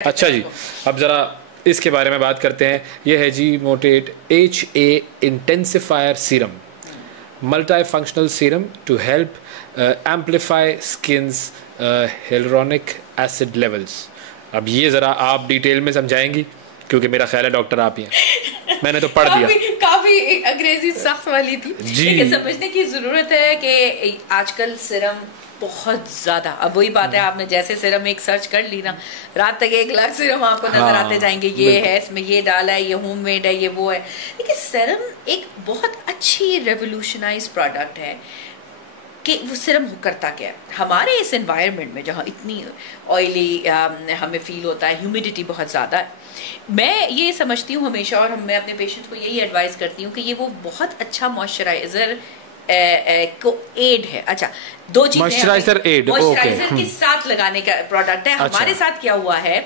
अच्छा जी, अब ज़रा इसके बारे में बात करते हैं। ये है जी मोटेट HA intensifier serum, multi functional serum to help amplify skin's hyaluronic acid levels. अब ये ज़रा आप डिटेल में समझाएंगी, क्योंकि मेरा ख्याल है डॉक्टर आप ही हैं। मैंने तो पढ़ दिया। काफी अंग्रेजी सख्त वाली थी जी। समझने की जरूरत है कि आजकल सीरम बहुत ज्यादा, अब वही बात है, आपने जैसे सीरम एक सर्च कर ली ना, रात तक 1 लाख सीरम आपको नजर आते जाएंगे। ये है, इसमें ये डाला है, ये होममेड है, ये वो है। लेकिन सीरम एक बहुत अच्छी रेवोल्यूशनाइज प्रोडक्ट है कि वो सीरम करता क्या है। हमारे इस एनवायरनमेंट में जहाँ इतनी ऑयली हमें फील होता है, ह्यूमिडिटी बहुत ज़्यादा है, मैं ये समझती हूँ हमेशा, और मैं अपने पेशेंट्स को यही एडवाइस करती हूँ कि ये वो बहुत अच्छा मॉइस्चराइजर को एड है। अच्छा, दो चीजें मॉइस्चराइजर एड मॉइस्चराइजर के साथ लगाने का प्रोडक्ट है। हमारे साथ क्या हुआ है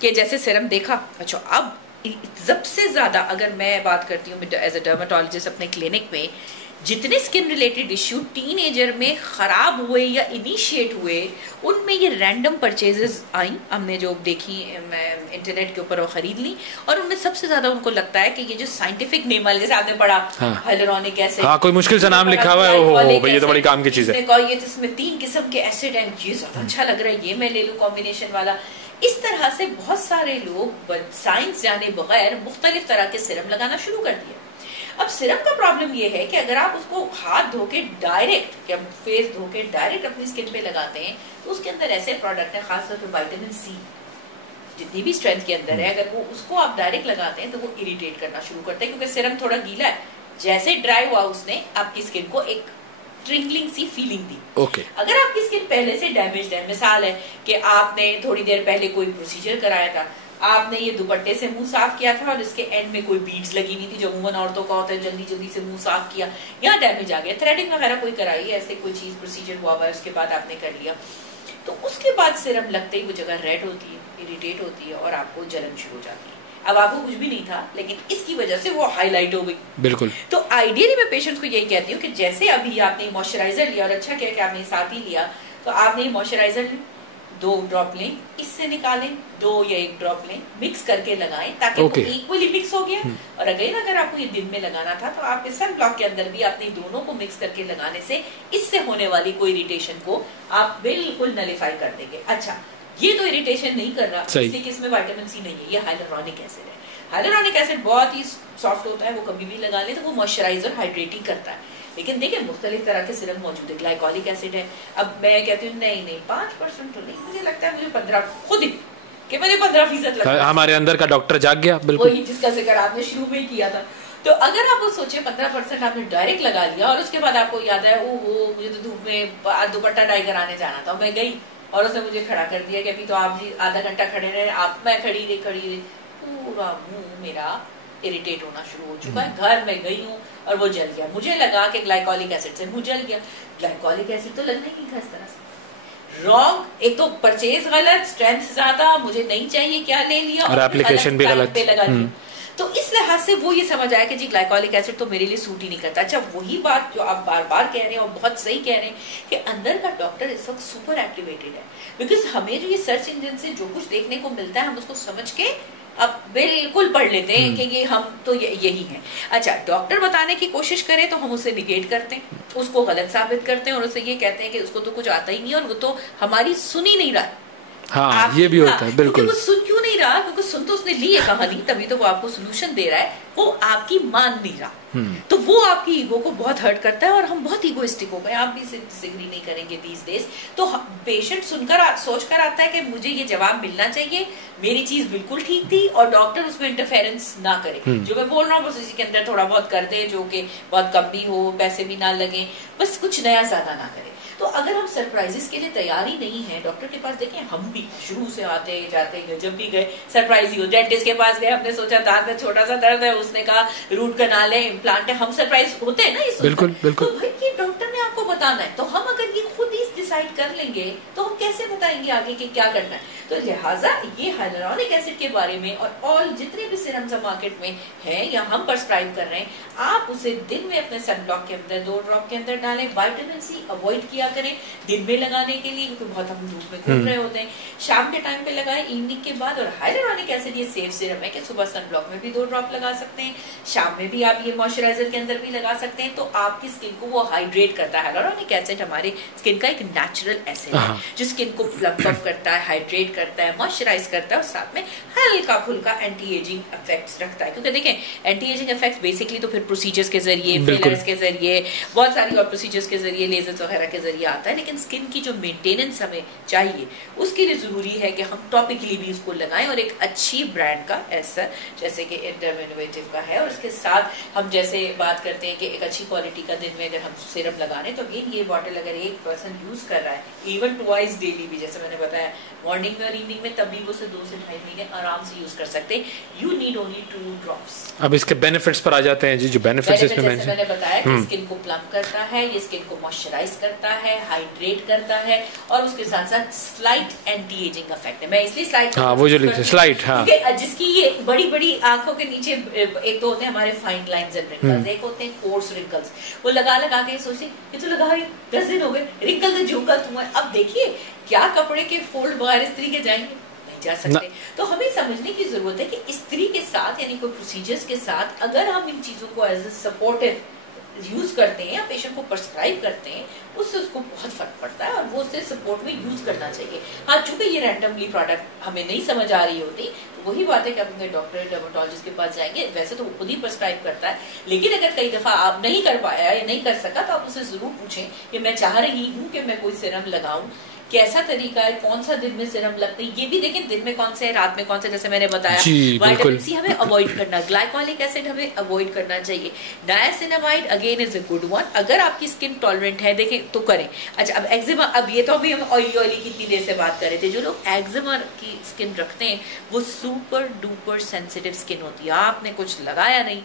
कि जैसे सीरम देखा, अच्छा अब सबसे ज्यादा अगर मैं बात करती हूँ एज ए डर्मेटोलॉजिस्ट अपने क्लिनिक में, जितने स्किन रिलेटेड इश्यू टीनेजर में खराब हुए या इनिशिएट हुए, उनमें ये रैंडम परचेजेस आई, हमने जो देखी इंटरनेट के ऊपर वो खरीद ली, और उनमें सबसे ज्यादा उनको लगता है कि ये जो साइंटिफिक नेम वाले, जैसे आपने पढ़ा हाइलुरोनिक एसिड, कोई मुश्किल सा नाम लिखा हुआ है, ओहो ये तो बड़ी काम की चीज है, ये इसमें 3 किस्म के एसिड हैं, ये ज्यादा अच्छा लग रहा है, ये मैं ले लूं कॉम्बिनेशन वाला। इस तरह से बहुत सारे लोग साइंस जाने बगैर मुख्तलिफ तरह के सिरम लगाना शुरू कर दिया। अब सिरम का प्रॉब्लम ये है कि अगर आप उसको हाथ धो के डायरेक्ट या फेस धो के डायरेक्ट अपनी स्किन पे लगाते हैं, तो उसके अंदर ऐसे प्रोडक्ट है, खासतौर पर विटामिन सी जितनी भी स्ट्रेंथ के अंदर है, अगर वो उसको आप डायरेक्ट लगाते हैं तो वो इरिटेट करना शुरू करता है, क्योंकि सिरम थोड़ा गीला है। जैसे ड्राई हुआ उसने आपकी स्किन को एक ट्रिंकलिंग सी फीलिंग दी। अगर आपकी स्किन पहले से डैमेज्ड है, मिसाल है कि आपने थोड़ी देर पहले कोई प्रोसीजर कराया था, आपने ये दुपट्टे से मुंह साफ किया था और इसके एंड में कोई बीड्स लगी हुई थी, जो अमूमन औरतों का होता है, जल्दी जल्दी से मुंह साफ किया, यहाँ डैमेज आ गया, थ्रेडिंग वगैरह कोई कराई, ऐसे कोई चीज प्रोसीजर हुआ हुआ है, उसके बाद आपने कर लिया, तो उसके बाद सिरम लगते ही वो जगह रेड होती है, इरिटेट होती है और आपको जलन शुरू हो जाती है। अब आपको कुछ भी नहीं था, लेकिन इसकी वजह से वो हाईलाइट हो गई। बिल्कुल। तो आइडियली मैं पेशेंट्स को यही कहती हूँ कि जैसे अभी आपने मॉइस्चराइजर लिया, और अच्छा किया कि आपने साथ ही लिया, तो आपने मॉइस्चराइजर 2 ड्रॉप लें, इससे निकालें 2 या 1 ड्रॉप लें, मिक्स करके लगाएं, ताकि वो इक्वली मिक्स हो गया। और अगर आपको ये दिन में लगाना था, तो आप सन ब्लॉक के अंदर भी अपने दोनों को मिक्स करके लगाने से इससे होने वाली कोई इरिटेशन को आप बिल्कुल नलिफाई कर देंगे। अच्छा, ये तो इरिटेशन नहीं कर रहा, इसलिए कि इसमें विटामिन सी नहीं है, ये हाइलुरोनिक एसिड है। हाइलुरोनिक एसिड बहुत ही सॉफ्ट होता है, वो कभी भी लगा ले तो वो मॉइस्चराइजर हाइड्रेटिंग करता है। लेकिन देखिए मुख्तलिफ तरह के सिरम मौजूद है, ग्लाइकोलिक एसिड है। अब मैं कहती हूँ नहीं 5% तो नहीं, मुझे लगता है, मुझे 15 खुद ही कि मुझे 15% लगता है। हमारे अंदर का डॉक्टर जाग गया, बिल्कुल वही जिसका जिक्र आपने शुरू में किया था। तो अगर आप वो सोचे 15% आपने डायरेक्ट लगा लिया, और उसके बाद आपको याद है ओहो मुझे तो धूप में दुपट्टा डाई कराने जाना था, मैं गई और उसने मुझे खड़ा कर दिया कि अभी तो आप जी आधा घंटा खड़े रहे, आप मैं खड़ी रही, पूरा मुंह मेरा इरिटेट होना शुरू हो चुका है। घर में गई हूँ और वो जल गया, मुझे लगा कि ग्लाइकोलिक एसिड से मुंह जल गया। ग्लाइकोलिक एसिड तो लगने की इस तरह से रॉन्ग, एक तो परचेज गलत, स्ट्रेंथ ज्यादा, मुझे नहीं चाहिए, क्या ले लिया, और एप्लीकेशन भी गलत पे लगा लिया। तो इस लिहाज से वो ये समझ आया कि जी ग्लाइकोलिक एसिड तो मेरे लिए सूट ही नहीं करता। अच्छा, वही बात जो आप बार बार कह रहे हैं और बहुत सही कह रहे हैं कि अंदर का डॉक्टर इस वक्त सुपर एक्टिवेटेड है, बिकॉज हमें जो ये सर्च इंजन से जो कुछ देखने को मिलता है, हम उसको समझ के अब बिल्कुल पढ़ लेते हैं कि ये हम तो यही है। अच्छा, डॉक्टर बताने की कोशिश करे तो हम उसे निगेट करते हैं, उसको गलत साबित करते हैं, और उसे ये कहते हैं कि उसको तो कुछ आता ही नहीं, और वो तो हमारी सुन ही नहीं रहा। हाँ, ये भी होता है, बिल्कुल। वो सुन क्यों नहीं रहा? क्योंकि सुन तो उसने ली है कहानी, तभी तो वो आपको सोल्यूशन दे रहा है, वो आपकी मान नहीं रहा, तो वो आपकी ईगो को बहुत हर्ट करता है, और हम बहुत ईगोइस्टिक हो गए, आप भी डिसएग्री नहीं करेंगे दीस डेज। तो पेशेंट सुनकर सोचकर आता है कि मुझे ये जवाब मिलना चाहिए, मेरी चीज बिल्कुल ठीक थी, और डॉक्टर उसमें इंटरफेरेंस ना करे। जो मैं बोल रहा हूँ बस इसी के अंदर थोड़ा बहुत कर दे, जो कि बहुत कम भी हो, पैसे भी ना लगे, बस कुछ नया ज्यादा ना करे। तो अगर हम सरप्राइजेस के लिए तैयार ही नहीं है, डॉक्टर के पास देखें, हम भी शुरू से आते जाते गए, जब भी गए सरप्राइज ही हो। डेंटिस्ट के पास गए, हमने सोचा दांत में छोटा सा दर्द है, उसने कहा रूट कनाल है, इम्प्लांट है, हम सरप्राइज होते हैं ना इस। बिल्कुल बिल्कुल। तो भाई ये डॉक्टर ने आपको बताना है, तो हम अगर ये खुद ही डिसाइड डिसाइड कर लेंगे तो हम कैसे बताएंगे आगे कि क्या करना है। तो लिहाजा ये हाइलुरोनिक एसिड के बारे में और ऑल जितने भी सीरम्स मार्केट में हैं या हम प्रिस्क्राइब कर रहे हैं, आप उसे दिन में अपने सनब्लॉक के अंदर 2 ड्रॉप के अंदर डालें। विटामिन सी अवॉइड किया करें दिन में लगाने के लिए, क्योंकि बहुत हम धूप में घूम रहे होते हैं। शाम के टाइम पे लगाएं इवनिंग के बाद। और हाइलुरोनिक एसिड ये सेफ सीरम है कि सुबह सनब्लॉक में भी 2 ड्रॉप लगा सकते हैं, शाम में भी आप ये मॉइस्चराइजर के अंदर भी लगा सकते हैं। तो आपकी स्किन को वो हाइड्रेट करता है। हाइलुरोनिक एसिड हमारी स्किन का एक नेचुरल एसिड है जो स्किन को प्लम्प अप करता है, हाइड्रेट करता है, मॉइस्चराइज करता है और साथ में हल्का फुल्का एंटी एजिंग इफेक्ट्स रखता है। क्योंकि देखें एंटी एजिंग इफेक्ट्स बेसिकली तो फिर प्रोसीजर्स के जरिए, फिलर्स के जरिए, बहुत सारी और प्रोसीजर्स के जरिए, लेजर्स वगैरह के जरिए आता है। लेकिन स्किन की जो मेंटेनेंस हमें चाहिए उसके लिए जरूरी है कि हम टॉपिकली भी उसको लगाएं और एक अच्छी ब्रांड का ऐसा जैसे कि डर्म इनोवेटिव का है। और इसके साथ हम जैसे बात करते हैं कि एक अच्छी क्वालिटी का दिन में अगर हम सीरम लगा रहे हैं तो अगेन ये बॉटल अगर एक पर्सन यूज कर रहा है इवन ट्वाइस डेली भी, जैसे मैंने बताया मॉर्निंग में और इवनिंग में, तभी वो 2 से 2.5 महीने आराम से यूज कर सकते हैं। You need only 2 drops. अब इसके बेनिफिट्स पर आ जाते हैं जी, जो बेनिफिट्स इसमें मैंने बताया कि स्किन को प्लम्प करता है, ये स्किन को मॉइस्चराइज करता है, हाइड्रेट करता है और उसके साथ साथ स्लाइट एंटी एजिंग इफेक्ट है। मैं इसलिए स्लाइट वो जो लिखते हैं स्लाइट, जिसकी ये बड़ी बड़ी आंखों के नीचे एक तो होते हैं हमारे फाइन लाइंस एंड रिंकल्स, एक होते हैं कोर्स रिंकल्स। वो लगा के सोचते ये तो लगा 10 दिन हो गए, रिंकल तो झुकल तुम है। अब देखिए क्या कपड़े के फोल्ड बगैर इस्त्री के जाएंगे, नहीं जा सकते। तो हमें समझने की जरूरत है कि इस्त्री के साथ यानी कोई प्रोसीजर्स के साथ अगर हम इन चीजों को एज ए सपोर्टिव यूज करते हैं या पेशेंट को प्रिस्क्राइब करते हैं, उससे उसको बहुत फर्क पड़ता है और वो उससे सपोर्ट में यूज करना चाहिए। हाँ, चूंकि ये रैंडमली प्रोडक्ट हमें नहीं समझ आ रही होती तो वही बात है कि आप अपने डॉक्टर डर्मेटोलॉजिस्ट के पास जाएंगे। वैसे तो वो खुद ही प्रिस्क्राइब करता है, लेकिन अगर कई दफा आप नहीं कर पाया या नहीं कर सका तो आप उसे जरूर पूछें कि मैं चाह रही हूँ कि मैं कोई सीरम लगाऊं, कैसा तरीका है, कौन सा दिन में सीरम लगते हैं, ये भी देखें दिन में कौन से है, रात में कौन से। जैसे मैंने बताया विटामिन सी हमें अवॉइड करना, ग्लाइकोलिक एसिड हमें अवॉइड करना चाहिए। Niacinamide again is a good one, अगर आपकी स्किन टॉलरेंट है देखें तो करें। अच्छा, अब एक्जिमा, अब ये तो अभी हम ऑयली की इतनी देर से बात कर रहे थे। जो लोग एक्जिमा की स्किन रखते हैं वो सुपर डुपर सेंसिटिव स्किन होती है। आपने कुछ लगाया नहीं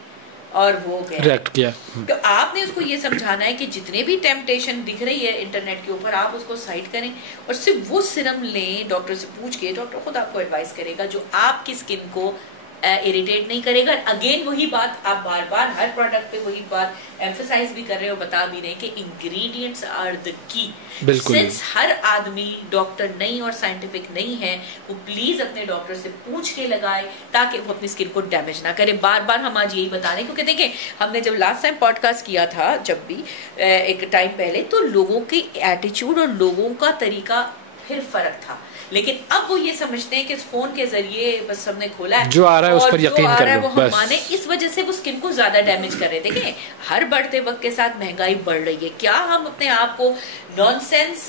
और वो रिएक्ट किया, तो आपने उसको ये समझाना है कि जितने भी टेम्पटेशन दिख रही है इंटरनेट के ऊपर आप उसको साइड करें और सिर्फ वो सिरम लें डॉक्टर से पूछ के। डॉक्टर खुद आपको एडवाइस करेगा जो आपकी स्किन को इरिटेट नहीं करेगा। अगेन वही बात, आप बार बार हर प्रोडक्ट पे वही बात एम्फसाइज भी कर रहे हो, बता भी रहे कि ingredients are the key. Since हर आदमी डॉक्टर नहीं और साइंटिफिक नहीं है, वो प्लीज अपने डॉक्टर से पूछ के लगाए ताकि वो अपनी स्किन को डैमेज ना करे। बार बार हम आज यही बता रहे हैं, क्योंकि देखें हमने जब लास्ट टाइम पॉडकास्ट किया था, जब भी एक टाइम पहले, तो लोगों की एटीट्यूड और लोगों का तरीका फिर फर्क था। लेकिन अब वो ये समझते हैं कि इस फोन के जरिए बस हमने खोला है, जो आ रहा है उस पर यकीन कर लो, वो हम माने, इस वजह से वो स्किन को ज्यादा डैमेज कर रहे हैं। देखें हर बढ़ते वक्त के साथ महंगाई बढ़ रही है, क्या हम अपने आप को नॉनसेंस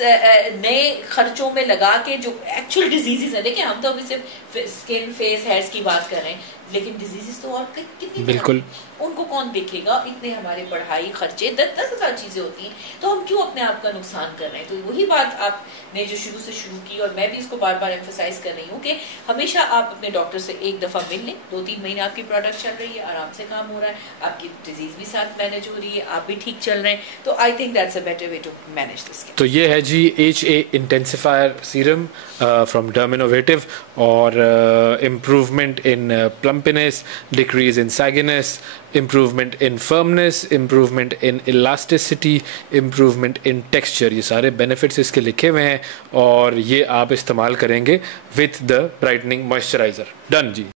नए खर्चों में लगा के जो एक्चुअल डिजीजेस है, देखिए हम तो अभी सिर्फ स्किन फेस हेयर्स की बात कर रहे हैं, लेकिन डिजीजेस तो और कितनी बिल्कुल, उनको कौन देखेगा, इतने हमारे पढ़ाई खर्चे 10-10 हजार चीजें होती हैं, तो हम क्यों अपने आप का नुकसान कर रहे हैं। तो वही बात आपने जो शुरू से शुरू की और मैं भी इसको बार बार एम्फसाइज कर रही हूँ कि हमेशा आप अपने डॉक्टर से एक दफा मिल लें। 2-3 महीने आपकी प्रोडक्ट चल रही है, आराम से काम हो रहा है, आपकी डिजीज भी साथ मैनेज हो रही है, आप भी ठीक चल रहे हैं, तो I think that's a better way to manage this. तो ये है जी HA intensifier serum from Derm Innovative, और improvement in plumpiness, decrease in sagginess, improvement in firmness, improvement in elasticity, improvement in texture, ये सारे बेनिफिट्स इसके लिखे हुए हैं और ये आप इस्तेमाल करेंगे with the brightening moisturiser. Done ji.